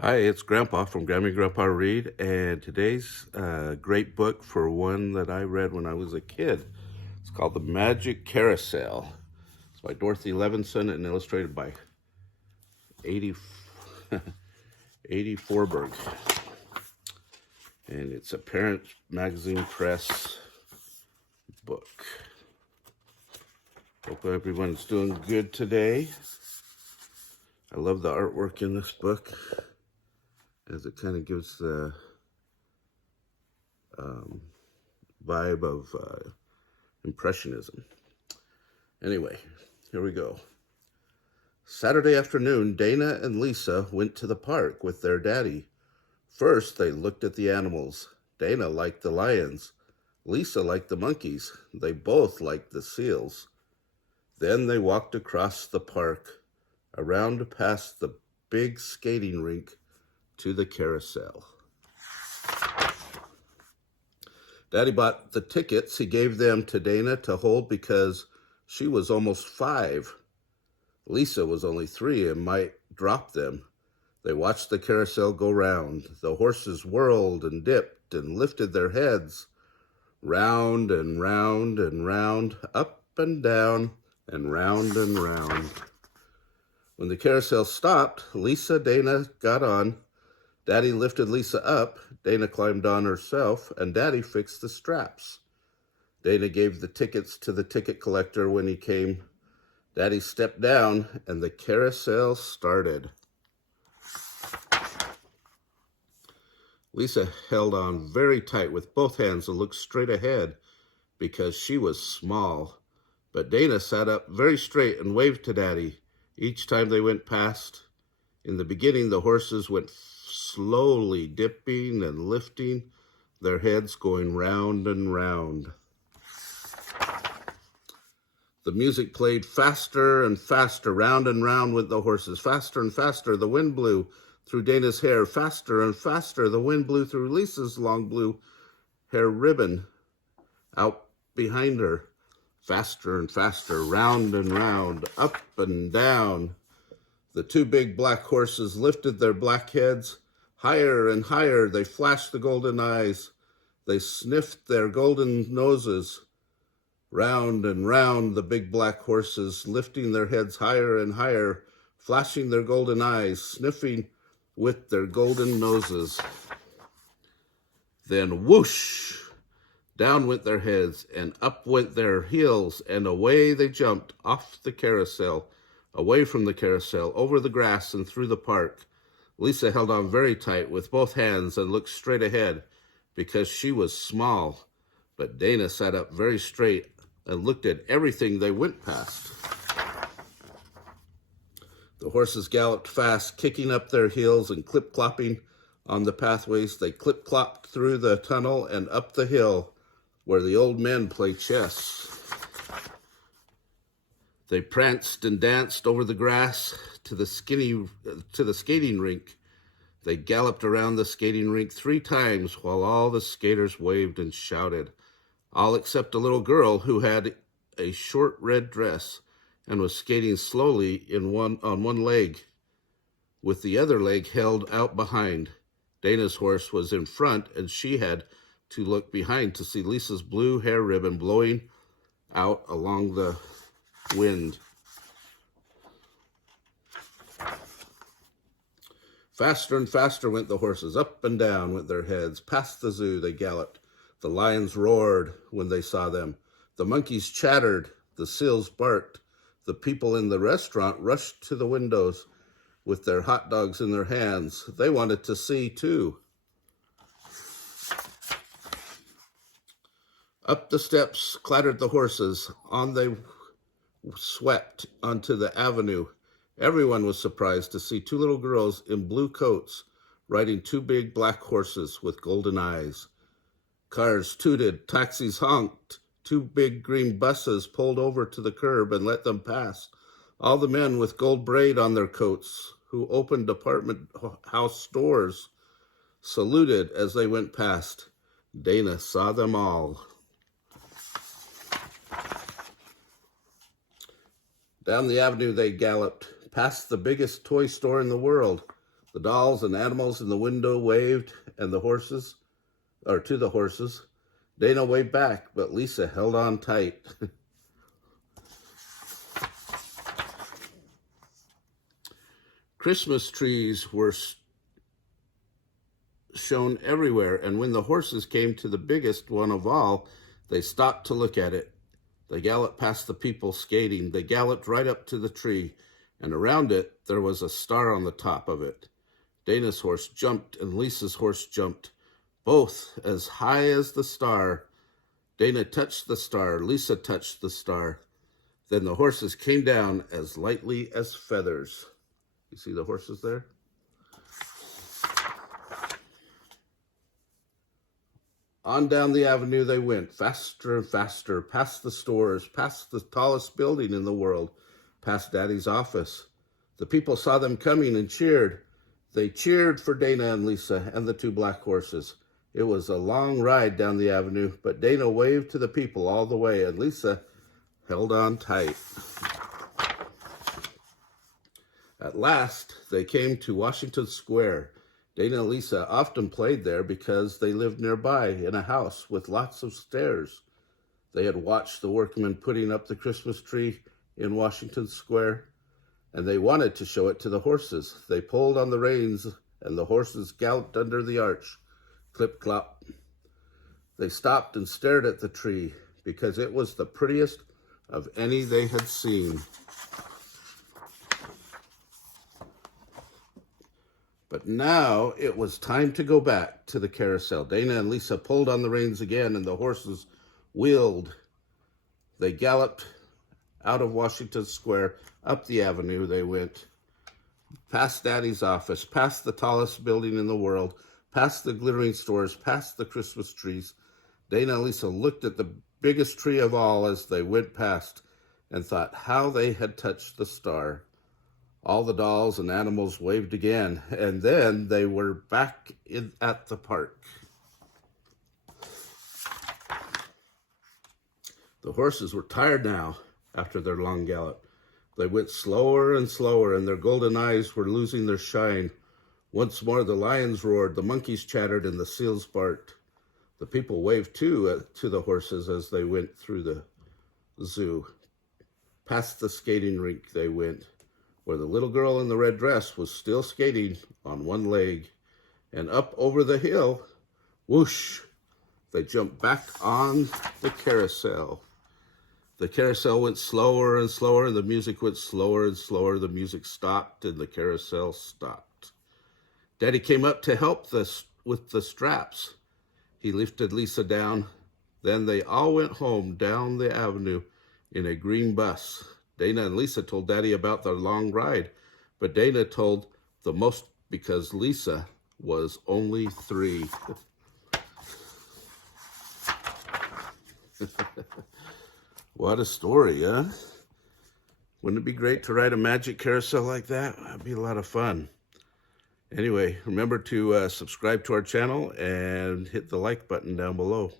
Hi, it's Grandpa from Grammy Grandpa Read, and today's great book for one that I read when I was a kid. It's called The Magic Carousel. It's by Dorothy Levenson and illustrated by Ati Forberg. And it's a Parent Magazine Press book. Hope everyone's doing good today. I love the artwork in this book, as it kind of gives the vibe of Impressionism. Anyway, here we go. Saturday afternoon, Dana and Lisa went to the park with their daddy. First, they looked at the animals. Dana liked the lions. Lisa liked the monkeys. They both liked the seals. Then they walked across the park, around past the big skating rink, to the carousel. Daddy bought the tickets. He gave them to Dana to hold because she was almost 5. Lisa was only 3 and might drop them. They watched the carousel go round. The horses whirled and dipped and lifted their heads, round and round and round, up and down and round and round. When the carousel stopped, Lisa, Dana got on. Daddy lifted Lisa up. Dana climbed on herself, and Daddy fixed the straps. Dana gave the tickets to the ticket collector when he came. Daddy stepped down, and the carousel started. Lisa held on very tight with both hands and looked straight ahead because she was small. But Dana sat up very straight and waved to Daddy each time they went past. In the beginning, the horses went slowly dipping and lifting, their heads going round and round. The music played faster and faster. Round and round went the horses, faster and faster. The wind blew through Dana's hair, faster and faster. The wind blew through Lisa's long blue hair ribbon out behind her. Faster and faster, round and round, up and down. The 2 big black horses lifted their black heads. Higher and higher, they flashed the golden eyes. They sniffed their golden noses. Round and round the big black horses, lifting their heads higher and higher, flashing their golden eyes, sniffing with their golden noses. Then whoosh! Down went their heads, and up went their heels, and away they jumped off the carousel, away from the carousel, over the grass and through the park. Lisa held on very tight with both hands and looked straight ahead because she was small. But Dana sat up very straight and looked at everything they went past. The horses galloped fast, kicking up their heels and clip-clopping on the pathways. They clip-clopped through the tunnel and up the hill where the old men play chess. They pranced and danced over the grass to the skating rink. They galloped around the skating rink 3 times while all the skaters waved and shouted, all except a little girl who had a short red dress and was skating slowly on one leg, with the other leg held out behind. Dana's horse was in front, and she had to look behind to see Lisa's blue hair ribbon blowing out along the wind. Faster and faster went the horses, up and down went their heads. Past the zoo they galloped. The lions roared when they saw them. The monkeys chattered. The seals barked. The people in the restaurant rushed to the windows with their hot dogs in their hands. They wanted to see, too. Up the steps clattered the horses. On they swept onto the avenue. Everyone was surprised to see 2 little girls in blue coats riding 2 big black horses with golden eyes. Cars tooted, taxis honked. 2 big green buses pulled over to the curb and let them pass. All the men with gold braid on their coats, who opened apartment house stores, saluted as they went past. Dana saw them all. Down the avenue they galloped, past the biggest toy store in the world. The dolls and animals in the window waved to the horses. Dana waved back, but Lisa held on tight. Christmas trees were shown everywhere, and when the horses came to the biggest one of all, they stopped to look at it. They galloped past the people skating. They galloped right up to the tree, and around it there was a star on the top of it. Dana's horse jumped, and Lisa's horse jumped, both as high as the star. Dana touched the star. Lisa touched the star. Then the horses came down as lightly as feathers. You see the horses there? On down the avenue they went, faster and faster, past the stores, past the tallest building in the world, past Daddy's office. The people saw them coming and cheered. They cheered for Dana and Lisa and the two black horses. It was a long ride down the avenue, but Dana waved to the people all the way, and Lisa held on tight. At last, they came to Washington Square. Dana and Lisa often played there because they lived nearby in a house with lots of stairs. They had watched the workmen putting up the Christmas tree in Washington Square, and they wanted to show it to the horses. They pulled on the reins, and the horses galloped under the arch. Clip, clop. They stopped and stared at the tree because it was the prettiest of any they had seen. But now it was time to go back to the carousel. Dana and Lisa pulled on the reins again, and the horses wheeled. They galloped out of Washington Square. Up the avenue they went, past Daddy's office, past the tallest building in the world, past the glittering stores, past the Christmas trees. Dana and Lisa looked at the biggest tree of all as they went past and thought how they had touched the star. All the dolls and animals waved again, and then they were back at the park. The horses were tired now after their long gallop. They went slower and slower, and their golden eyes were losing their shine. Once more the lions roared, the monkeys chattered, and the seals barked. The people waved too to the horses as they went through the zoo. Past the skating rink they went, where the little girl in the red dress was still skating on one leg. And up over the hill, whoosh, they jumped back on the carousel. The carousel went slower and slower, and the music went slower and slower. The music stopped, and the carousel stopped. Daddy came up to help with the straps. He lifted Lisa down. Then they all went home down the avenue in a green bus. Dana and Lisa told Daddy about their long ride, but Dana told the most because Lisa was only 3. What a story, huh? Wouldn't it be great to ride a magic carousel like that? That'd be a lot of fun. Anyway, remember to subscribe to our channel and hit the like button down below.